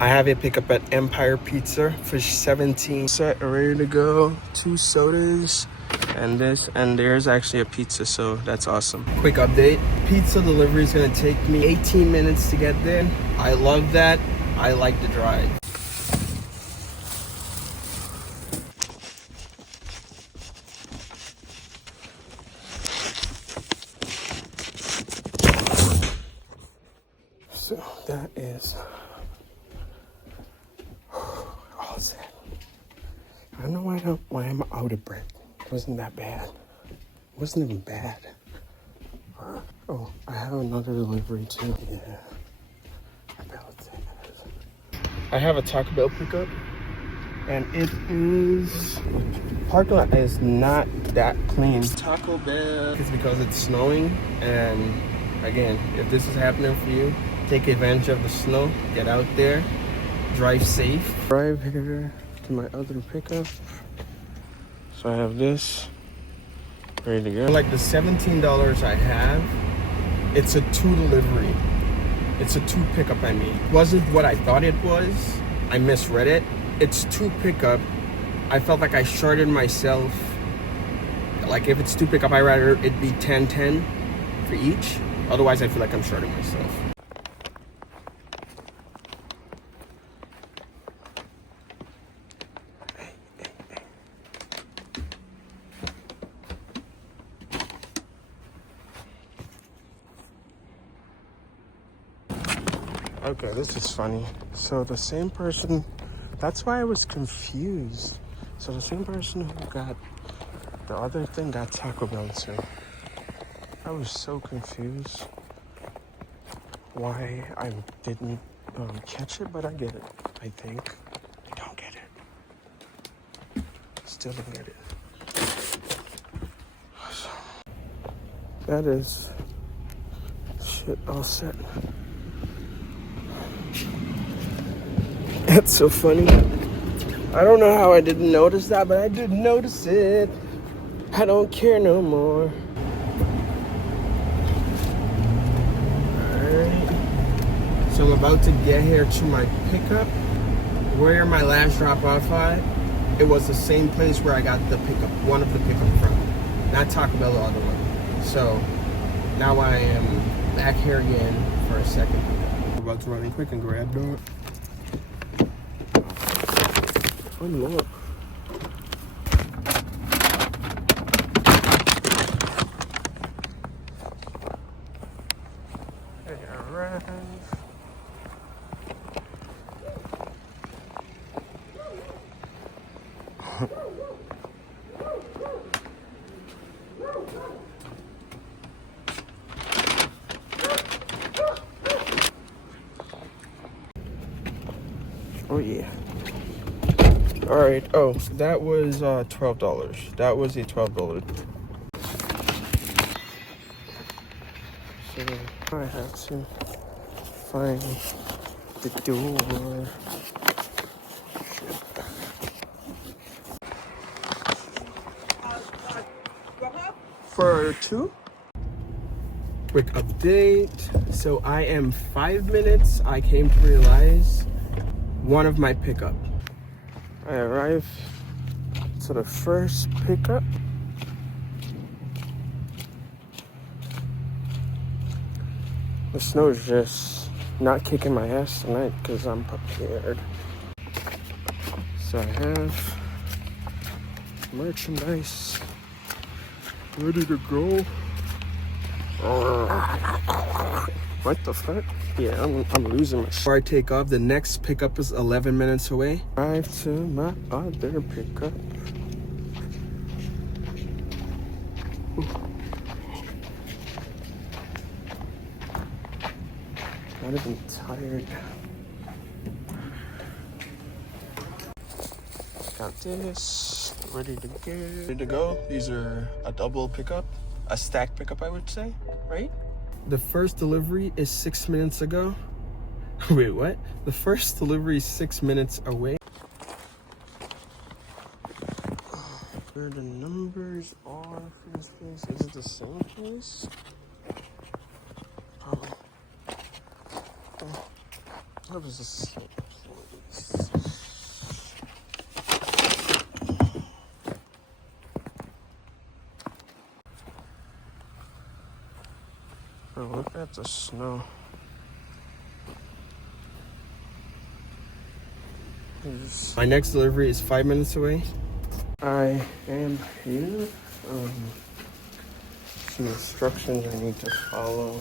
I have a pickup at Empire Pizza for 17. Set, ready to go. 2 sodas and this, and there's actually a pizza, so that's awesome. Quick update. Pizza delivery is gonna take me 18 minutes to get there. I love that. I like the drive. So that is all set. I don't know why I'm out of breath. It wasn't that bad. It wasn't even bad. Oh, I have another delivery too. Yeah. I have a Taco Bell pickup, and it is, parking lot is not that clean. Taco Bell is because it's snowing, and again, if this is happening for you, take advantage of the snow, get out there, drive safe. Drive here to my other pickup. So I have this ready to go. Like the $17 I have, it's a 2 delivery. It's a 2 pickup, I mean. It wasn't what I thought it was. I misread it. It's 2 pickup. I felt like I shorted myself. Like if it's 2 pickup, I'd rather it be 10-10 for each. Otherwise, I feel like I'm shorting myself. Okay, this is funny. So the same person, that's why I was confused. So the same person who got the other thing got Taco Bell too. I was so confused why I didn't catch it, but I get it, I think. I don't get it. Still don't get it. So, that is shit all set. That's so funny. I don't know how I didn't notice that, but I did notice it. I don't care no more. Alright. So I'm about to get here to my pickup. Where my last drop off at, it was the same place where I got the pickup, one of the pickup from. Not Taco Bell, the other one. So now I am back here again for a second pickup. We're about to run in quick and grab that. One more. Hey, alright. Oh yeah. All right. Oh, that was $12. That was a $12. So I have to find the door. For 2. Quick update. So I am 5 minutes. I came to realize one of my pickup. I arrived to the first pickup. The snow is just not kicking my ass tonight because I'm prepared. So I have merchandise ready to go. What the fuck? Yeah, I'm losing my shit. Before I take off, the next pickup is 11 minutes away. Drive to my other pickup. Not even tired. Got this, ready to go. Ready to go. These are a double pickup, a stack pickup, I would say, right? The first delivery is 6 minutes ago. Wait, what? The first delivery is 6 minutes away. Where the numbers are for this place? Is it the same place? Oh, that was the same place. at the snow. My next delivery is 5 minutes away. I am here. Some instructions I need to follow.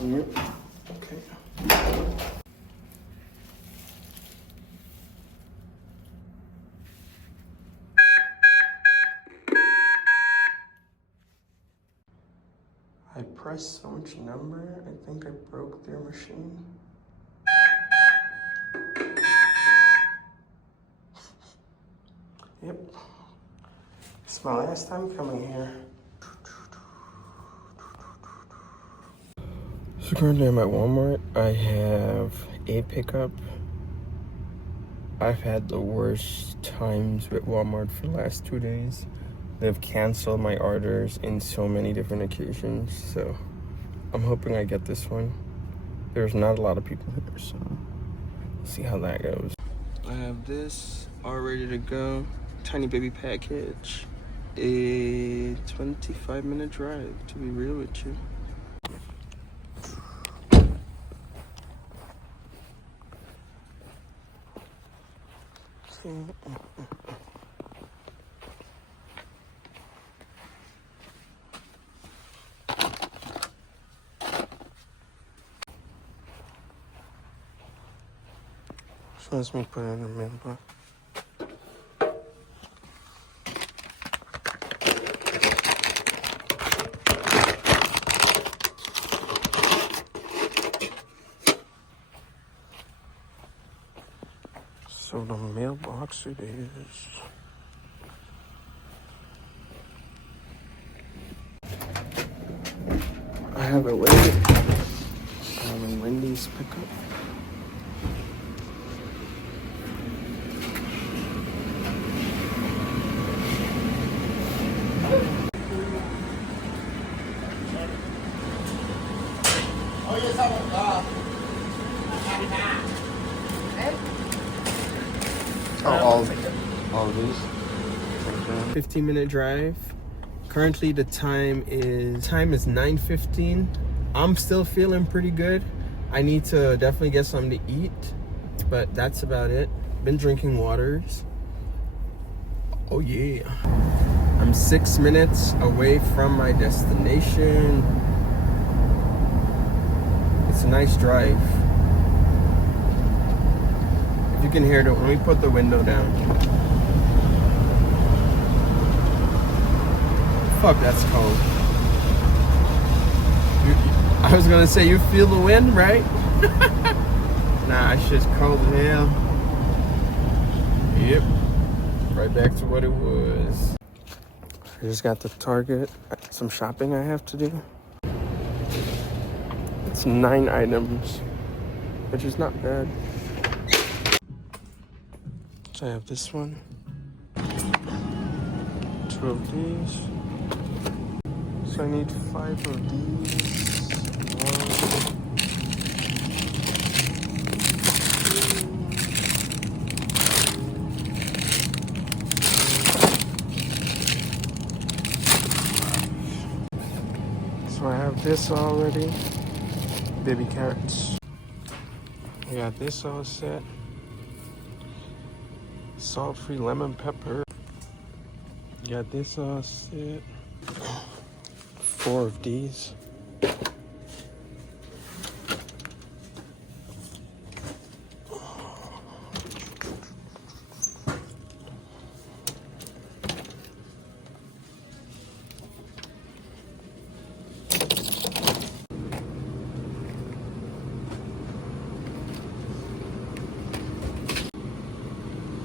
Yep. Okay. I pressed so much number, I think I broke their machine. Yep. It's my last time coming here. So currently I'm at Walmart. I have a pickup. I've had the worst times with Walmart for the last 2 days. They've canceled my orders in so many different occasions, so I'm hoping I get this one. There's not a lot of people here, so we'll see how that goes. I have this all ready to go. Tiny baby package. A 25-minute drive, to be real with you. So let me put it in the mailbox. So the mailbox it is. I have it waited. I'm in Wendy's pickup. Oh, all of these. 15-minute drive. Currently the time is 9:15. I'm still feeling pretty good. I need to definitely get something to eat, but that's about it. Been drinking waters. Oh yeah. I'm 6 minutes away from my destination. It's a nice drive. If you can hear it, let me put the window down. Fuck, that's cold. I was gonna say, you feel the wind, right? Nah, it's just cold as hell. Yep. Right back to what it was. I just got to Target. Some shopping I have to do. It's 9 items, which is not bad. So I have this one. 2 of these. So I need 5 of these. 1. So I have this already. Baby carrots. I got this all set. Salt-free lemon pepper. Got this all set. 4 of these.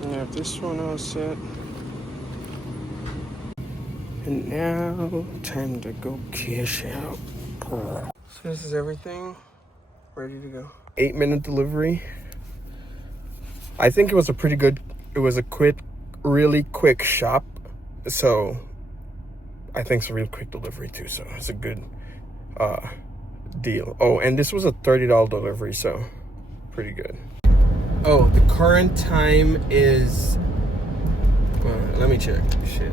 I have this one all set. And now, time to go cash out. So this is everything ready to go. 8-minute delivery. I think it was a really quick shop. So I think it's a real quick delivery too. So it's a good deal. Oh, and this was a $30 delivery, so pretty good. Oh, the current time is, let me check. Shit.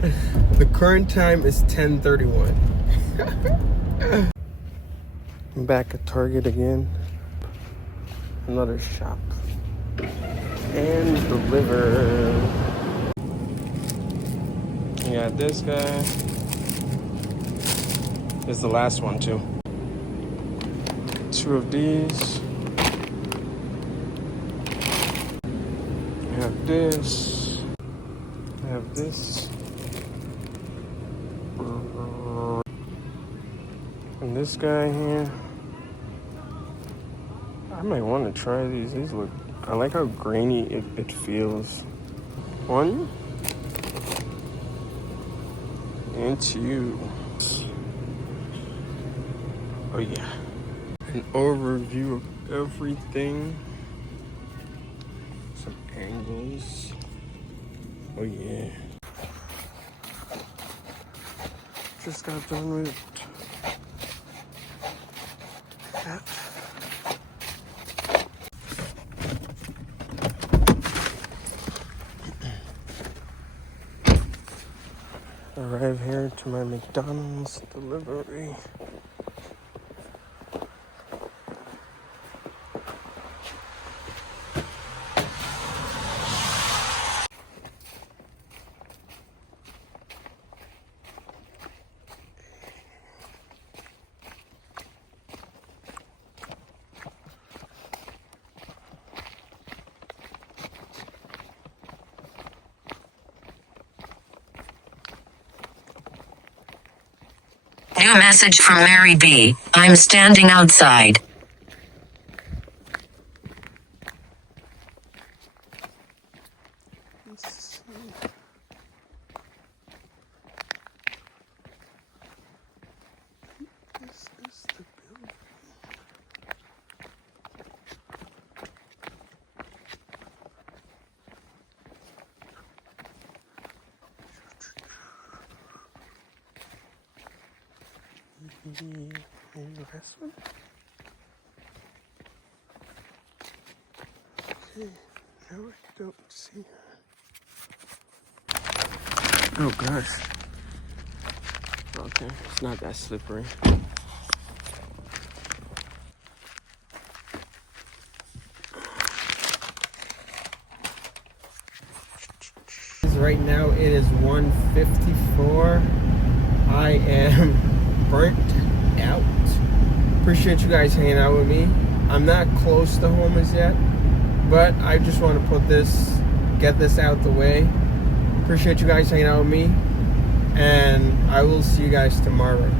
The current time is 10:31. I'm back at Target again. Another shop. And deliver. We got this guy. This is the last one too. 2 of these. We have this. We have this. And this guy here. I might want to try these. These look, I like how grainy it feels. 1 and 2. Oh yeah. An overview of everything. Some angles. Oh yeah. Just got done with that. Arrive here to my McDonald's delivery. New message from Mary B. I'm standing outside. This is the building. Maybe the last one? Okay, now I don't see her. Oh gosh. Okay, it's not that slippery. Right now it is 1:54. I am burnt out. Appreciate you guys hanging out with me. I'm not close to home as yet, but I just want to get this out the way. Appreciate you guys hanging out with me, and I will see you guys tomorrow.